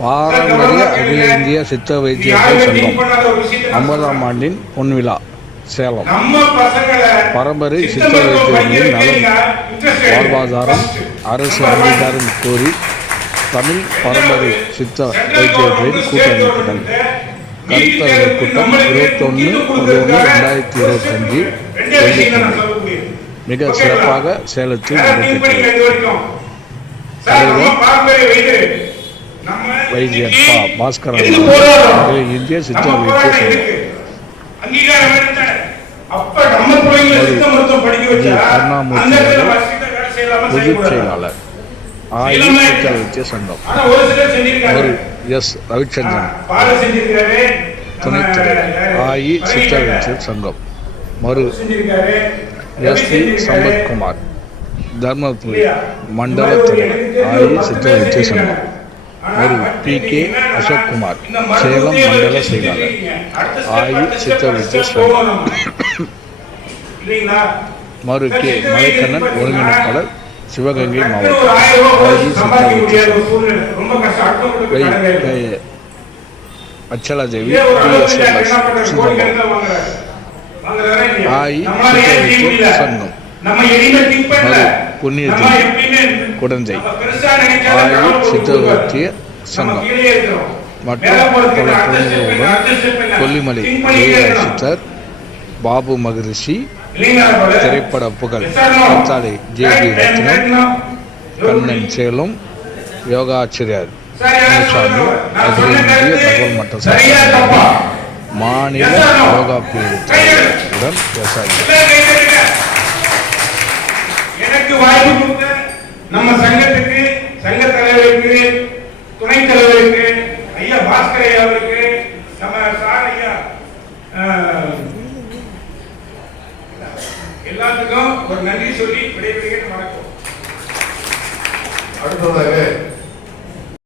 பாரம்பரிய அகில இந்திய சித்த வைத்தியர்கள் சங்கம் ஐம்பதாம் ஆண்டின் பொன்விழா சேலம். பரம்பரை சித்த வைத்தியர்களின் படிக்கிறதுக்கு வாழ்வாதாரம் அரசு அங்கீகாரம் கோரி தமிழ் பரம்பரை சித்த வைத்தியர்களின் கூட்டமைப்புடன் கருத்தரங்கு கூட்டம் இருபத்தொன்று பதினொன்று ரெண்டாயிரத்தி இருபத்தஞ்சு வெள்ளிக்கிழமை. மிக சிறப்பாக சேலத்தில் நடைபெற்றது. வைத்தியர் பா பாஸ்கரன் இந்திய சித்த வைத்திய பொதுச்? செயலாளர். ஆயுள் சித்த வைத்திய சங்கம். ஒரு எஸ் ரவிச்சந்திரன். துணைத் தலைவர்? ஆயி சித்த வைத்திய சங்கம். மறு. S P. சம்பத்குமார். தர்மபுரி? மண்டல தலைவர் ஆயி சித்த வைத்திய. சங்கம். ஒரு பி கே அசோக்குமார் சேலம் மண்டல செயலாளர் ஆயி அடுத்த step, சித்த அடுத்த வைத்திய step சங்கம். போகணும் நம்ம. இல்லைங்களா? மறு கே மலைக்கண்ணன் ஒருங்கிணைப்பாளர் சிவகங்கை மாவட்டம் ஆயி போட்டு சித்த சம்பாதிக்க வைத்திய முடியாத ஒரு சூழ்நிலை. ரொம்ப கஷ்டம். அடுத்தவங்களுக்கு வை கடன் இருக்கு. வை- அச்சலாதேவி? ஆயி நம்மளால சித்த ஏன் செய்ய வைத்திய முடியல? சங்கம். மறு புண்ணிய நம்ம தீவு. எப்பயுமே குடந்தை. நம்ம பெருசா நினைச்சாலும் ஆயி கடவுள் சித்த கொடுப்பாரு. வைத்திய நம்ம சங்கம் கீழே இருக்கிறோம். மற்றும் மேல போறதுக்கு பல அடுத்த step என்ன? குழுக்களுடன் அடுத்த step என்ன? கொல்லிமலை Think பண்ணிட்டே ஜெய இருக்கணும். சித்தர் பாபு மகரிஷி இல்லைங்களா போல? திரைப்பட புகழ் விசாரணை. கத்தாலை J P Right, right, Ratnam right now. Kannan Salem Yogachariyar சரி, யாரும் முனுசாமி சொல்லுங்க. நான் அகில சொன்ன இந்திய கருத்து தகவல் மற்றும் சரியா சட்ட தப்பா? மாநில Yes or no? யோகா பிரிவு தலைவருடன் விவசாயி தலைவருக்கு துணைத் தலைவருக்கு ஐயா பாஸ்கர் ஐயா அவருக்கு நம்ம சார் ஐயா அஹ், எல்லாத்துக்கும் ஒரு நன்றி சொல்லி விடைபெறுகிறேன். வணக்கம். அடுத்ததாக